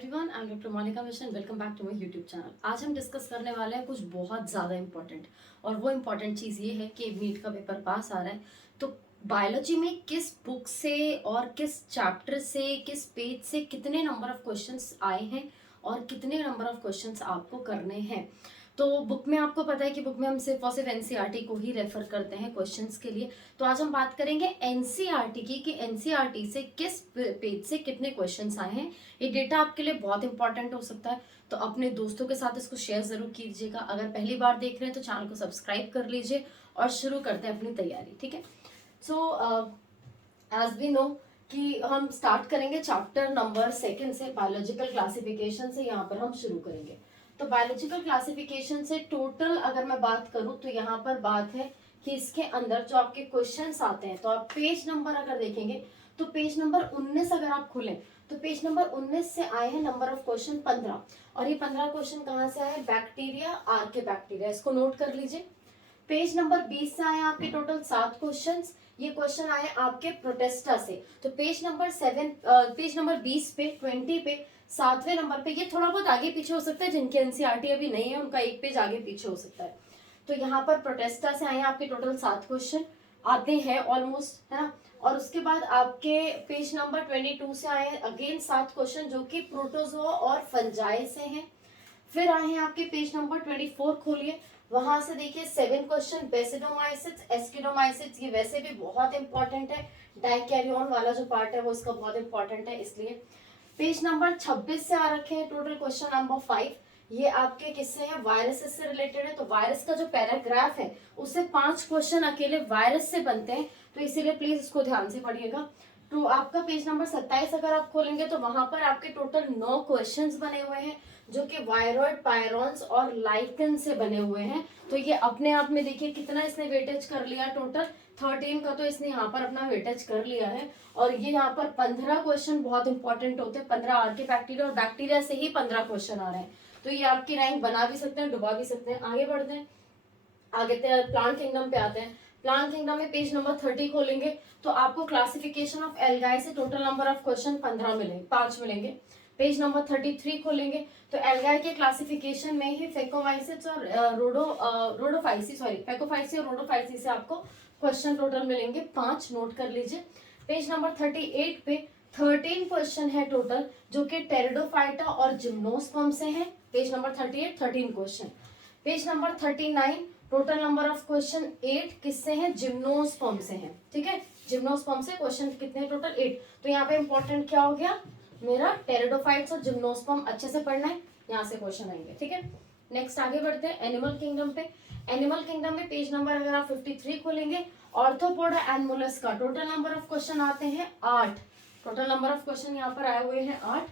Everyone, I am doctor Monika Mishra and welcome back to my YouTube channel. आज हम discuss करने वाले हैं कुछ बहुत ज़्यादा इंपॉर्टेंट, और वो इम्पॉर्टेंट चीज़ ये है कि नीट का पेपर पास आ रहा है। तो बायोलॉजी में किस बुक से और किस चैप्टर से किस पेज से कितने नंबर ऑफ क्वेश्चंस आए हैं और कितने नंबर ऑफ क्वेश्चंस आपको करने हैं। तो बुक में आपको पता है कि बुक में हम सिर्फ और सिर्फ एनसीईआरटी को ही रेफर करते हैं क्वेश्चंस के लिए। तो आज हम बात करेंगे एनसीईआरटी की कि एनसीईआरटी से किस पेज से कितने क्वेश्चंस आए हैं। ये डेटा आपके लिए बहुत इंपॉर्टेंट हो सकता है, तो अपने दोस्तों के साथ इसको शेयर जरूर कीजिएगा। अगर पहली बार देख रहे हैं तो चैनल को सब्सक्राइब कर लीजिए और शुरू करते हैं अपनी तैयारी। ठीक है, सो एज वी नो कि हम स्टार्ट करेंगे चैप्टर नंबर 2 से, बायोलॉजिकल क्लासिफिकेशन से। यहाँ पर हम शुरू करेंगे। तो बायोलॉजिकल क्लासिफिकेशन से टोटल अगर मैं बात करूं तो यहाँ पर बात है कि इसके अंदर जो आपके क्वेश्चंस आते हैं, तो आप पेज नंबर अगर देखेंगे तो पेज नंबर 19 अगर आप खोलें तो पेज नंबर 19 से आए हैं नंबर ऑफ क्वेश्चन 15। और ये 15 क्वेश्चन कहाँ से आए? बैक्टीरिया, आर्के बैक्टीरिया, इसको नोट कर लीजिए। पेज नंबर 20 से आए आपके टोटल 7 क्वेश्चंस। ये क्वेश्चन आए आपके प्रोटेस्टा से। तो पेज नंबर 20 पे 20 पे 7वें नंबर पे, ये थोड़ा बहुत आगे पीछे हो सकता है, जिनके एनसीईआरटी अभी नहीं है उनका एक पेज आगे पीछे हो सकता है। तो यहाँ पर प्रोटेस्टा से आए हैं आपके टोटल 7 क्वेश्चन आते हैं ऑलमोस्ट, है ना। और उसके बाद आपके पेज नंबर 22 से आए हैं अगेन 7 क्वेश्चन जो कि प्रोटोजोआ और फंजाई से हैं। फिर आए हैं आपके पेज नंबर 24, खोलिए, वहां से देखिए 7 क्वेश्चन बेसिडोमाइसिट्स, एस्किडोमाइसिट्स, ये वैसे भी बहुत इंपॉर्टेंट है। डाइकैरियन वाला जो पार्ट है वो इसका बहुत इंपॉर्टेंट है, इसलिए। पेज नंबर 26 से आ रखे हैं टोटल क्वेश्चन नंबर 5। ये आपके किससे है? वायरसेस से रिलेटेड है। तो वायरस का जो पैराग्राफ है उससे 5 क्वेश्चन अकेले वायरस से बनते हैं, तो इसीलिए प्लीज इसको ध्यान से पढ़िएगा। तो आपका पेज नंबर 27 अगर आप खोलेंगे तो वहां पर आपके टोटल 9 क्वेश्चंस बने हुए हैं जो कि वायरॉइड, पायरॉन्स और लाइकन से बने हुए हैं। तो ये अपने आप में देखिए कितना इसने वेटेज कर लिया, टोटल 13 का तो इसने यहाँ पर अपना वेटेज कर लिया है। और ये यहाँ पर 15 क्वेश्चन बहुत इंपॉर्टेंट होते हैं, 15 आर्के बैक्टीरिया, और बैक्टीरिया से ही 15 क्वेश्चन आ रहे हैं। तो ये आपकी रैंक बना भी सकते हैं, डुबा भी सकते हैं। आगे बढ़ते हैं, आगे प्लांट किंगडम पे आते हैं। प्लांट किंगडम में पेज नंबर 30 खोलेंगे तो आपको क्लासिफिकेशन ऑफ एल्गाई से टोटल नंबर ऑफ क्वेश्चन 15 मिलेंगे, 5 मिलेंगे। पेज नंबर 33 खोलेंगे तो एल्गाई के क्लासिफिकेशन में ही फेकोमाइसिट्स और फेकोफाइसी और रोडोफाइसी से आपको क्वेश्चन टोटल मिलेंगे 5, नोट कर लीजिए। पेज नंबर 38 पे 13 क्वेश्चन है टोटल जो कि टेरिडोफाइटा और जिम्नोस्पर्म से हैं। Page number 38 13 question. Page number 39 total number of question 8 किससे हैं? जिम्नोस्पर्म से हैं। ठीक है, जिम्नोस्पर्म से क्वेश्चन कितने? टोटल 8। तो यहाँ पे इंपॉर्टेंट क्या हो गया मेरा? टेरिडोफाइट्स और जिम्नोस्पर्म अच्छे से पढ़ना है, यहाँ से क्वेश्चन आएंगे। ठीक है, नेक्स्ट आगे बढ़ते हैं एनिमल किंगडम पे। एनिमल किंगडम में पेज नंबर अगर आप 53 खोलेंगे, arthropoda and Mollusca, total number of question आते हैं 8। टोटल नंबर ऑफ क्वेश्चन यहाँ पर आए हुए हैं 8।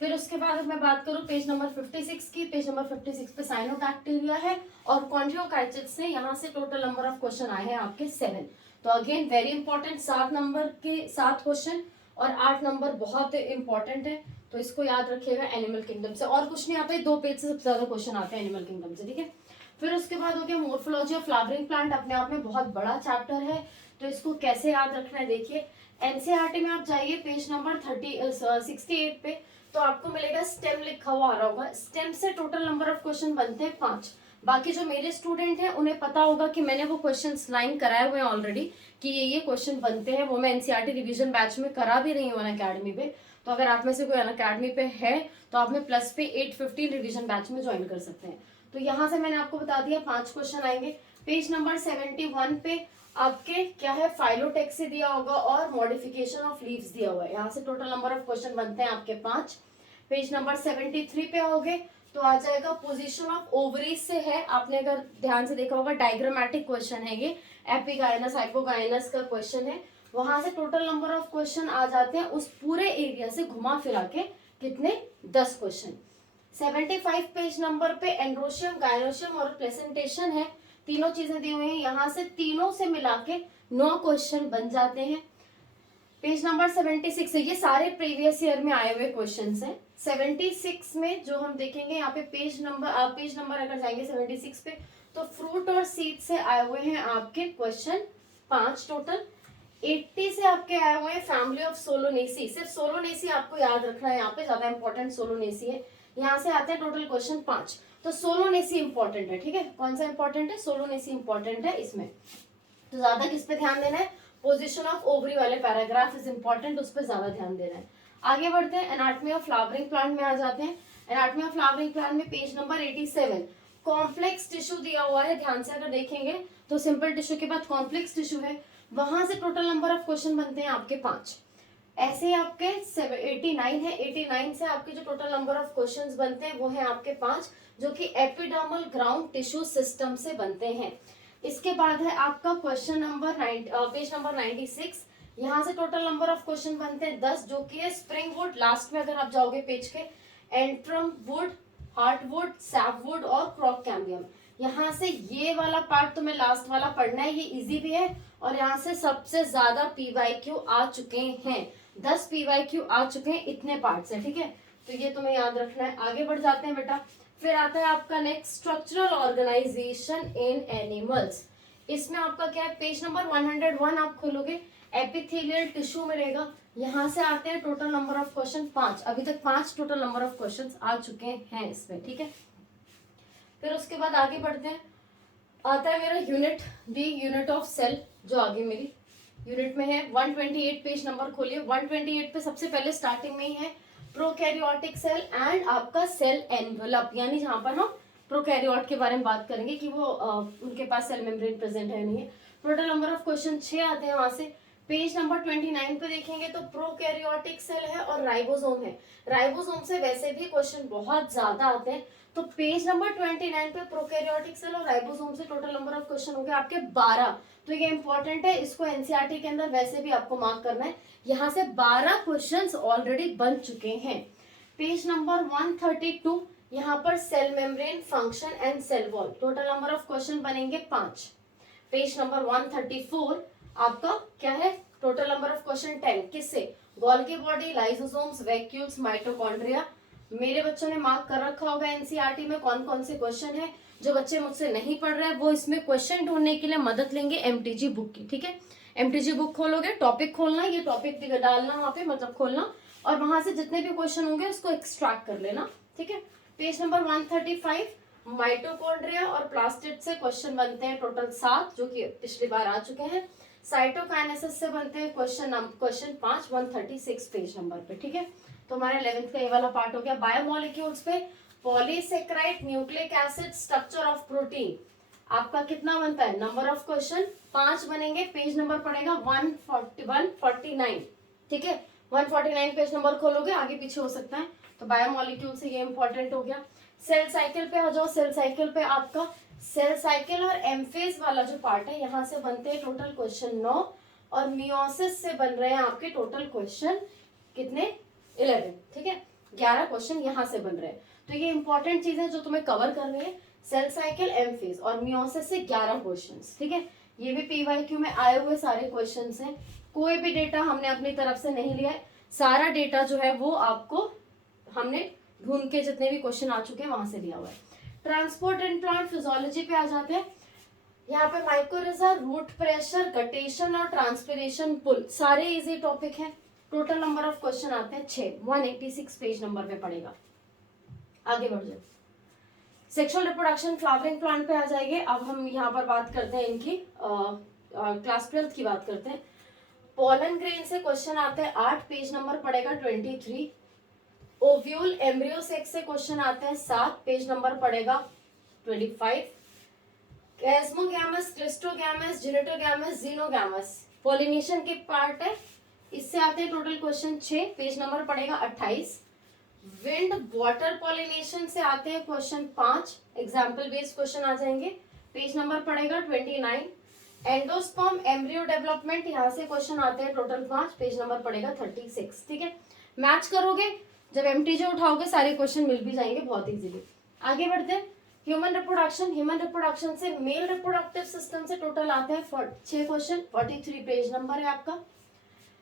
फिर उसके बाद मैं बात करूं पेज नंबर 56 की, पेज नंबर 56 पे साइनोबैक्टीरिया है और कॉन्ड्रियोकाइटिस से, यहाँ से टोटल नंबर ऑफ क्वेश्चन आए हैं आपके 7। तो अगेन वेरी इंपॉर्टेंट, 7 नंबर के 7 क्वेश्चन और 8 नंबर बहुत इंपॉर्टेंट है, तो इसको याद रखिएगा एनिमल किंगडम से। और कुछ नहीं आता है, 2 पेज से सबसे ज्यादा क्वेश्चन आते हैं एनिमल किंगडम से। ठीक है, फिर उसके बाद हो गया मोर्फोलॉजी ऑफ फ्लावरिंग प्लांट, अपने आप में बहुत बड़ा चैप्टर है, तो इसको कैसे याद रखना है देखिए। एनसीईआरटी में आप जाइए पेज नंबर 68 पे, तो आपको मिलेगा स्टेम लिखा हुआ आ रहा होगा। स्टेम से टोटल नंबर ऑफ क्वेश्चन बनते हैं 5। बाकी जो मेरे स्टूडेंट हैं उन्हें पता होगा कि मैंने वो क्वेश्चन लाइन कराए हुए हैं ऑलरेडी कि ये क्वेश्चन बनते हैं, वो मैं एनसीईआरटी रिवीजन बैच में करा भी रही हूँ अनअकैडमी पे। तो अगर आप में से कोई अनअकैडमी पे है तो आप में प्लस पे 815 रिवीजन बैच में ज्वाइन कर सकते हैं। तो यहाँ से मैंने आपको बता दिया 5 क्वेश्चन आएंगे। पेज नंबर 71 पे आपके क्या है? फाइलोटेक्सी दिया होगा और मॉडिफिकेशन ऑफ लीव्स दिया हुआ है। यहाँ से टोटल नंबर ऑफ क्वेश्चन बनते हैं आपके 5। पेज नंबर 73 पे आओगे तो आ जाएगा पोजीशन ऑफ ओवरीज से है। आपने अगर ध्यान से देखा होगा डायग्रामेटिक क्वेश्चन है ये, एपिगाइनस हाइपोगाइनस का क्वेश्चन है। वहां से टोटल नंबर ऑफ क्वेश्चन आ जाते हैं उस पूरे एरिया से घुमा फिरा के, कितने? 10 क्वेश्चन। 75 पेज नंबर पे एंड्रोशियम, गायनोशियम और प्लेसेंटेशन है, तीनों चीजें दी हुई हैं। यहाँ से तीनों से मिला के 9 क्वेश्चन बन जाते हैं। पेज नंबर 76 है, ये सारे प्रीवियस ईयर में आए हुए क्वेश्चंस हैं। 76 में जो हम देखेंगे यहाँ पे पेज नंबर अगर जाएंगे 76 पे तो फ्रूट और सीड से आए हुए हैं आपके क्वेश्चन 5 टोटल। 80 से आपके आए हुए हैं फैमिली ऑफ सोलोनेसी। सिर्फ सोलोनेसी आपको याद रखना है, यहाँ पे ज्यादा इंपॉर्टेंट सोलोनेसी है। यहाँ से आते हैं टोटल क्वेश्चन 5। तो सोलोनेसी इंपॉर्टेंट है, ठीक है। कौन सा इंपॉर्टेंट है? सोलोनेसी इंपॉर्टेंट है इसमें। तो ज्यादा किस पे ध्यान देना है? पोजीशन ऑफ ओवरी वाले पैराग्राफ इज इंपॉर्टेंट, उस पर ज्यादा ध्यान देना है। आगे बढ़ते हैं, एनाटॉमी ऑफ फ्लावरिंग प्लांट में आ जाते हैं। एनाटॉमी ऑफ फ्लावरिंग प्लांट में पेज नंबर 87 कॉम्प्लेक्स टिश्यू दिया हुआ है। ध्यान से अगर देखेंगे तो सिंपल टिश्यू के बाद कॉम्प्लेक्स टिश्यू है, वहां से टोटल नंबर ऑफ क्वेश्चन बनते हैं आपके 5। ऐसे ही आपके 89 है, 89 से आपके जो टोटल नंबर ऑफ क्वेश्चंस बनते हैं वो है आपके 5, जो कि एपिडर्मल ग्राउंड टिश्यू सिस्टम से बनते हैं। इसके बाद है आपका क्वेश्चन नंबर पेज नंबर 96। यहाँ से टोटल नंबर ऑफ क्वेश्चन बनते हैं 10, जो कि है स्प्रिंग वुड। लास्ट में अगर आप जाओगे पेज के, एंट्रम वुड, हार्टवुड, सैपवुड और क्रॉक कैम्बियम। यहाँ से ये वाला पार्ट तुम्हें लास्ट वाला पढ़ना है, ये इजी भी है और यहाँ से सबसे ज्यादा पीवाईक्यू आ चुके हैं। 10 पीवाईक्यू आ चुके हैं इतने पार्ट से, ठीक है। तो ये तुम्हें याद रखना है। आगे बढ़ जाते हैं बेटा। फिर आता है आपका नेक्स्ट, स्ट्रक्चरल ऑर्गेनाइजेशन इन एनिमल्स। इसमें आपका क्या है? पेज नंबर 101 आप खोलोगे, एपिथेलियल टिश्यू मिलेगा। यहाँ से आते हैं टोटल नंबर ऑफ क्वेश्चन 5। अभी तक 5 टोटल नंबर ऑफ क्वेश्चन आ चुके हैं इसमें, ठीक है। फिर उसके बाद आगे बढ़ते हैं, आता है मेरा unit D, unit of cell, जो आगे मेरी यूनिट में है। 128 पेज नंबर खोलिए। 128 पे सबसे पहले स्टार्टिंग में ही है प्रोकैरियोटिक सेल एंड आपका सेल एनवेलप, यानी जहां पर हम प्रोकैरियोट के बारे में बात करेंगे कि वो उनके पास सेल मेम्ब्रेन प्रेजेंट है नहीं है। टोटल नंबर ऑफ क्वेश्चन 6 आते हैं वहां से। पेज नंबर 29 पे देखेंगे तो प्रोकैरियोटिक सेल है और राइबोसोम है। राइबोसोम से वैसे भी क्वेश्चन बहुत ज्यादा आते हैं, तो पेज नंबर 29 पे प्रोकैरियोटिक सेल और राइबोसोम से टोटल नंबर ऑफ क्वेश्चन हो गए आपके 12। तो ये इंपॉर्टेंट है, इसको एनसीईआरटी के अंदर वैसे भी आपको मार्क करना है। यहाँ से 12 क्वेश्चंस ऑलरेडी बन चुके हैं। पेज नंबर 132, यहाँ पर cell membrane function and cell wall, total number of question बनेंगे 5। पेज नंबर 134 आपका क्या है? Total number of question 10। किससे? Golgi body, lysosomes, vacuoles, mitochondria. मेरे बच्चों ने मार्क कर रखा होगा एनसीईआरटी में कौन कौन से क्वेश्चन है। जो बच्चे मुझसे नहीं पढ़ रहे हैं वो इसमें क्वेश्चन ढूंढने के लिए मदद लेंगे एमटीजी बुक की, ठीक है। एमटीजी बुक खोलोगे, टॉपिक खोलना, ये टॉपिक डालना वहां पे, मतलब खोलना, और वहां से जितने भी क्वेश्चन होंगे उसको एक्सट्रैक्ट कर लेना, ठीक है। पेज नंबर 135 माइटोकॉन्ड्रिया और प्लास्टिड से क्वेश्चन बनते हैं टोटल 7, जो कि पिछली बार आ चुके हैं। साइटोकाइनेसिस से बनते हैं क्वेश्चन 5 136 पेज नंबर पे, ठीक है। तो हमारे 11th का ये वाला पार्ट हो गया। बायोमोलिक्यूल्स पे polysaccharide, nucleic acid, structure of protein, आपका कितना बनता है? नंबर ऑफ क्वेश्चन 5 बनेंगे। पेज नंबर पड़ेगा 149, ठीक है। 149 पेज नंबर खोलोगे, आगे पीछे हो सकता है। तो बायोमोलिक्यूल से ये इंपॉर्टेंट हो गया। सेल साइकिल पे आ जाओ। सेल साइकिल पे आपका सेल साइकिल और एम्फेज वाला जो पार्ट है, यहाँ से बनते हैं टोटल क्वेश्चन 9, और मियोसिस से बन रहे हैं आपके टोटल क्वेश्चन कितने? 11, ठीक है। 11 क्वेश्चन यहाँ से बन रहे हैं। तो ये इंपॉर्टेंट चीज है जो तुम्हें कवर करनी है। सेल साइकिल, एम्फेज और मियोसिस से 11 क्वेश्चंस, ठीक है। ये भी पीवाईक्यू में आए हुए सारे क्वेश्चंस हैं। कोई भी डेटा हमने अपनी तरफ से नहीं लिया है, सारा डेटा जो है वो आपको हमने ढूंढ के जितने भी क्वेश्चन आ चुके हैं वहां से लिया हुआ है। ट्रांसपोर्ट एंड प्लांट फिजियोलॉजी पे आ जाते हैं। यहाँ पे माइकोरिजा, रूट प्रेशर, गटेशन और ट्रांसपिरेशन पुल, सारे इजी टॉपिक हैं। टोटल नंबर ऑफ क्वेश्चन आते हैं 6, 186 पेज नंबर पे पड़ेगा। आगे बढ़ जाओ। सेक्सुअल रिप्रोडक्शन फ्लावरिंग प्लांट पे आ जाएंगे। अब हम यहाँ पर बात करते हैं इनकी क्लास 12th की बात करते हैं। पोलन ग्रेन से क्वेश्चन आते हैं 8, पेज नंबर पड़ेगा 23। ओव्यूल एम्ब्रियो सेक्स से क्वेश्चन आते हैं 7, पेज नंबर पड़ेगा 25। एस्मोगैमस, क्लिस्टोगैमस, जिनेटोगैमस, जीनोगैमस पॉलिनेशन के पार्ट है, इससे आते हैं टोटल क्वेश्चन 6, पेज नंबर पड़ेगा 28। विंड वाटर पॉलिनेशन से आते हैं क्वेश्चन 5, एग्जाम्पल बेस्ड क्वेश्चन आ जाएंगे, पेज नंबर पड़ेगा 29। एंडोस्पर्म एम्ब्रियो डेवलपमेंट, यहाँ से क्वेश्चन आते हैं टोटल 5, पेज नंबर पड़ेगा 36, ठीक है। मैच करोगे, जब एमटीजे उठाओगे सारे क्वेश्चन मिल भी जाएंगे बहुत इजीली। आगे बढ़ते हैं। ह्यूमन रिप्रोडक्शन, ह्यूमन रिप्रोडक्शन से मेल रिप्रोडक्टिव सिस्टम से टोटल आते हैं 6 क्वेश्चन, 43 पेज नंबर है आपका।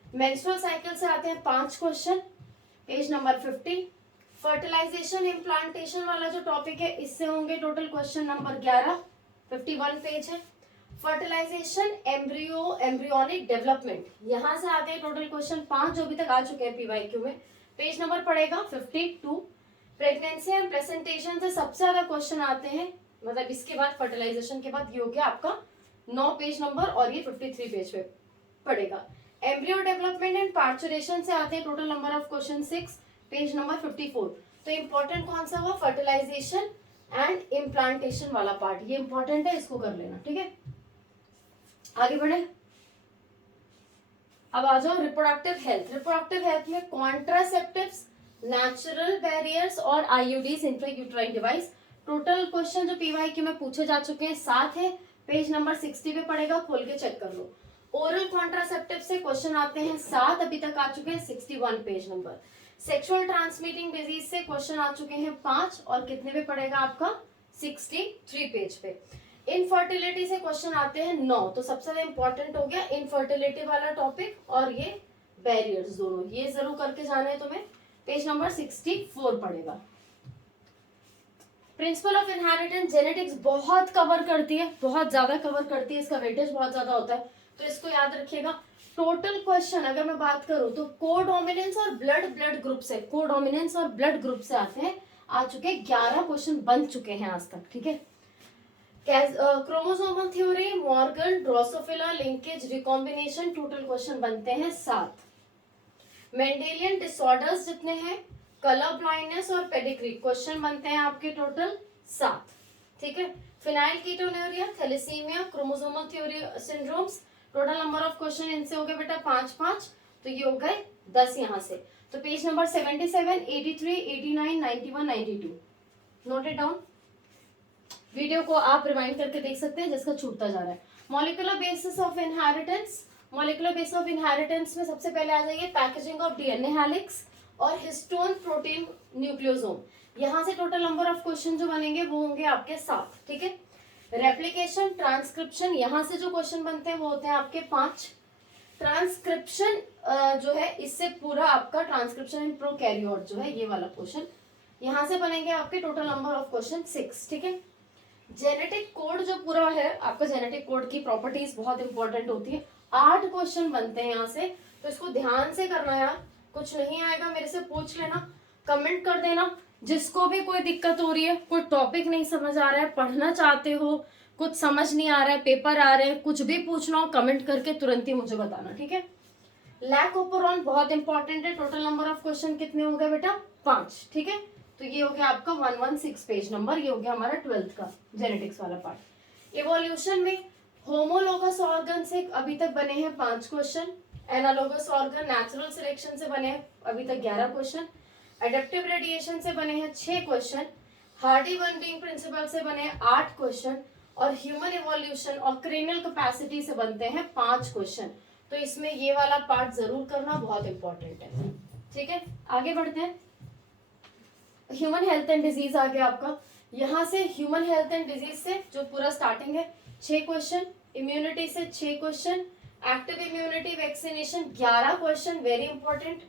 मेंस्ट्रुअल साइकिल से आते हैं 5 question, page number 50। Fertilization implantation वाला जो टॉपिक है, इससे होंगे टोटल क्वेश्चन नंबर 11, 51 पेज है। फर्टिलाइजेशन, एम्ब्रियो, एम्ब्रियोनिक डेवलपमेंट, यहां से आते हैं टोटल क्वेश्चन 5 जो अभी तक आ चुके हैं पीवाईक्यू में। पेज नंबर पड़ेगा 52। प्रेगनेंसी एंड प्रेजेंटेशन से सबसे ज्यादा क्वेश्चन आते हैं, मतलब इसके बाद फर्टिलाइजेशन के बाद ये हो गया आपका 9 पेज नंबर, और ये 53 पेज पे पड़ेगा। एम्ब्रियो डेवलपमेंट एंड पार्चुरेशन से आते हैं total number of question 6, page number 54। तो इंपॉर्टेंट कौन सा हुआ? फर्टिलाइजेशन एंड इम्प्लांटेशन वाला पार्ट, ये इंपॉर्टेंट है, इसको कर लेना, ठीक है। आगे बढ़े, अब आ जाओ रिप्रोडक्टिव हेल्थ। रिप्रोडक्टिव हेल्थ में कॉन्ट्रासेप्टिव्स, नेचुरल बैरियर्स और IUDs, intrauterine device. Total question जो पीवाईक्यू में पूछे जा चुके हैं 7 है, पेज नंबर 60 पे पड़ेगा, खोल के चेक कर लो। ओरल कॉन्ट्रासेप्टिव से क्वेश्चन आते हैं 7, अभी तक आ चुके हैं 61 page number. Sexual transmitting disease से क्वेश्चन आ चुके हैं 5, और कितने पे पड़ेगा आपका? 63 पेज पे। इनफर्टिलिटी से क्वेश्चन आते हैं 9, तो सबसे ज्यादा इंपॉर्टेंट हो गया इनफर्टिलिटी वाला टॉपिक, और ये बैरियर्स दोनों, ये जरूर करके जाना है तुम्हें। पेज नंबर 64 पड़ेगा। प्रिंसिपल ऑफ इनहेरिटेंस, जेनेटिक्स बहुत कवर करती है, बहुत ज्यादा कवर करती है, इसका वेटेज बहुत ज्यादा होता है, तो इसको याद रखिएगा। टोटल क्वेश्चन अगर मैं बात करूं तो कोडोमिनेंस और ब्लड ग्रुप से, कोडोमिनेंस और ब्लड ग्रुप से आते हैं, आ चुके 11 क्वेश्चन बन चुके हैं आज तक, ठीक है। Chromosomal theory, Morgan, drosophila, linkage, recombination, total question बनते हैं 7। मेंडेलियन डिसऑर्डर्स जितने हैं, कलर ब्लाइंडनेस और पेडिग्री, क्वेश्चन बनते हैं आपके टोटल 7, ठीक है। Phenylketonuria, thalassemia, chromosomal theory syndromes, total number of question इनसे हो गए बेटा 5-5, तो ये हो गए 10 यहाँ से। तो page number 77, 83, 89, 91, 92 note it down. Video को आप रिवाइंड करके देख सकते हैं जिसका छूटता जा रहा है। Molecular basis of inheritance, molecular basis of inheritance में सबसे पहले आ जाइए पैकेजिंग ऑफ डीएनए हेलिक्स और हिस्टोन प्रोटीन न्यूक्लियोसोम। यहाँ से टोटल नंबर ऑफ क्वेश्चन जो बनेंगे वो होंगे आपके 7, ठीक है। रेप्लिकेशन, ट्रांसक्रिप्शन, यहाँ से जो क्वेश्चन बनते हैं वो होते हैं आपके 5। ट्रांसक्रिप्शन जो है इससे पूरा आपका ट्रांसक्रिप्शन इन प्रोकैरियोट जो है ये वाला क्वेश्चन, यहाँ से बनेंगे आपके टोटल नंबर ऑफ क्वेश्चन 6, ठीक है। जेनेटिक कोड जो पूरा है आपका, जेनेटिक कोड की प्रॉपर्टीज बहुत इंपॉर्टेंट होती है, 8 क्वेश्चन बनते हैं यहाँ से, तो इसको ध्यान से करना यार, कुछ नहीं आएगा मेरे से पूछ लेना, कमेंट कर देना। जिसको भी कोई दिक्कत हो रही है, कोई टॉपिक नहीं समझ आ रहा है, पढ़ना चाहते हो, कुछ समझ नहीं आ रहा है, पेपर आ रहे हैं, कुछ भी पूछना हो कमेंट करके तुरंत ही मुझे बताना, ठीक है। लैक ओपरॉन बहुत इंपॉर्टेंट है, टोटल नंबर ऑफ क्वेश्चन कितने हो गए बेटा? 5, ठीक है। तो ये हो गया आपका 116 पेज नंबर, ये हो गया हमारा 12th का जेनेटिक्स वाला पार्ट। इवोल्यूशन में होमोलोगस ऑर्गन से अभी तक बने हैं 5 question, analogous organ natural selection से बने हैं अभी तक 11 क्वेश्चन, एडेप्टिव रेडिएशन से बने हैं 6 क्वेश्चन, हार्डी बॉन्डिंग प्रिंसिपल से बने हैं 8 क्वेश्चन, और ह्यूमन इवोल्यूशन और क्रेनियल कैपेसिटी से बनते हैं 5 क्वेश्चन। तो इसमें ये वाला पार्ट जरूर करना, बहुत इंपॉर्टेंट है, ठीक है। आगे बढ़ते हैं। ह्यूमन हेल्थ एंड डिजीज आ गया आपका, यहाँ से ह्यूमन हेल्थ एंड डिजीज से जो पूरा स्टार्टिंग है 6 क्वेश्चन, इम्यूनिटी से 6 question, active immunity vaccination 11 question, very important,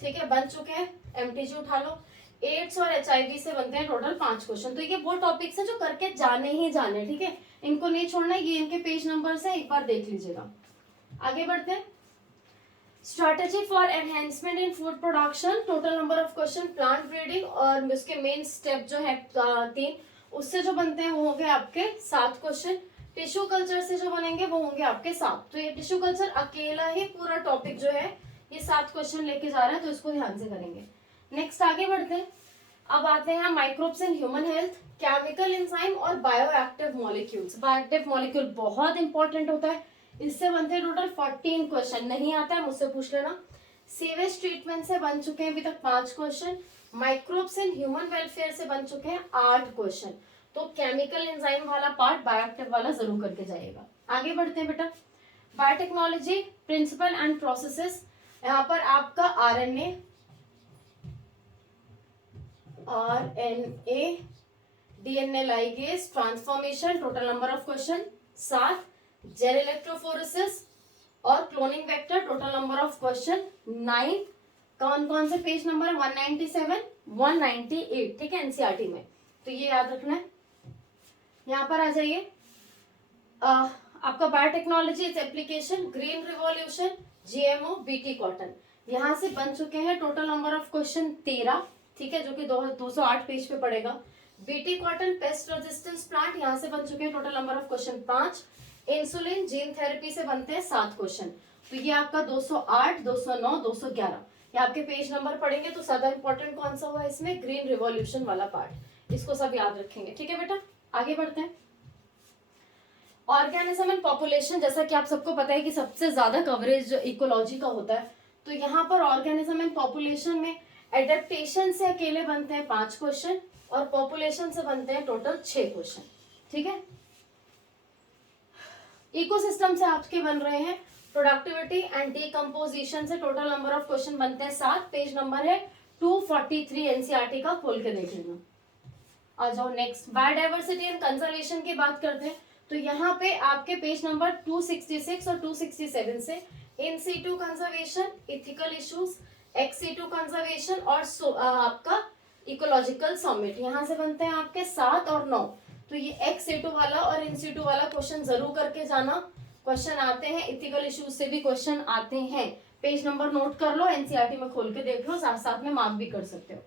ठीक है, बन चुके हैं, एमटीजी उठा लो। एड्स और एचआईवी से बनते हैं टोटल 5 क्वेश्चन। तो ये वो टॉपिक्स हैं जो करके जाने ही जाने, ठीक है, इनको नहीं छोड़ना, ये इनके पेज नंबर से एक बार देख लीजिएगा। आगे बढ़ते हैं। Strategy for enhancement in food production, total number of question, plant breeding, और उसके मेन स्टेप जो है 3, उससे जो बनते हैं वो हो गए आपके 7 क्वेश्चन। टिश्यू कल्चर से जो बनेंगे वो होंगे आपके 7। तो ये टिश्यू कल्चर अकेला ही पूरा टॉपिक जो है ये 7 क्वेश्चन लेके जा रहा है, तो इसको ध्यान से करेंगे। नेक्स्ट आगे बढ़ते हैं। अब आते हैं microbes in human health, chemical enzyme और बायोएक्टिव मॉलिक्यूल्स। बायोएक्टिव मॉलिक्यूल बहुत इंपॉर्टेंट होता है, इससे बनते हैं टोटल 14 क्वेश्चन, नहीं आता है मुझसे पूछ लेना। सीवेज ट्रीटमेंट से बन चुके हैं अभी तक 5 question, microbes in human welfare से बन चुके हैं 8 क्वेश्चन। तो केमिकल एंजाइम वाला पार्ट, बायोएक्टिव वाला जरूर करके जाइएगा। आगे बढ़ते हैं बेटा। बायोटेक्नोलॉजी, प्रिंसिपल एंड प्रोसेसेस, यहाँ पर आपका RNA, DNA ligase, transformation, total number of question 7, gel electrophoresis और cloning vector, total number of question 9। कौन कौन से पेज नंबर है? 197, 198, ठीक है, एनसीईआरटी में, तो ये याद रखना है। यहाँ पर आ जाइए। आपका biotechnology is application, green revolution, GMO, BT cotton. यहाँ से बन चुके हैं टोटल नंबर ऑफ क्वेश्चन 13, ठीक है, जो कि 208 पेज पे पड़ेगा। BT cotton paste resistance plant, यहाँ से बन चुके हैं total number of question 5। Insulin gene therapy से बनते हैं 7 क्वेश्चन। तो ये आपका 208, 209, 211 ये आपके पेज नंबर पड़ेंगे। तो ज्यादा इंपॉर्टेंट कौन सा हुआ इसमें? ग्रीन रिवॉल्यूशन वाला पार्ट, इसको सब याद रखेंगे, ठीक है बेटा। आगे बढ़ते हैं। ऑर्गेनिज्म एंड पॉपुलेशन, जैसा कि आप सबको पता है कि सबसे ज्यादा कवरेज इकोलॉजी का होता है। तो यहाँ पर ऑर्गेनिज्म एंड पॉपुलेशन में एडेप्टेशन से अकेले बनते हैं 5 क्वेश्चन और पॉपुलेशन से बनते हैं टोटल 6 क्वेश्चन, ठीक है। इकोसिस्टम से आपके बन रहे हैं प्रोडक्टिविटी एंड डीकंपोजिशन से टोटल नंबर ऑफ क्वेश्चन बनते हैं 7। पेज नंबर है 243 एनसीईआरटी का, खोल के देख लेना। आ जाओ नेक्स्ट, बायोडाइवर्सिटी एंड कंजर्वेशन की बात करते हैं। तो यहाँ पे आपके पेज नंबर 266 और 267 से in situ conservation, ethical issues, ex situ conservation और आपका इकोलॉजिकल समिट, यहाँ से बनते हैं आपके 7 और 9। तो ये एक्स सीटू वाला और इन सीटू वाला क्वेश्चन जरूर करके जाना, क्वेश्चन आते हैं। इथिकल इश्यूज से भी क्वेश्चन आते हैं। पेज नंबर नोट कर लो, एनसीईआरटी में खोल के देख लो, साथ साथ में मार्क भी कर सकते हो।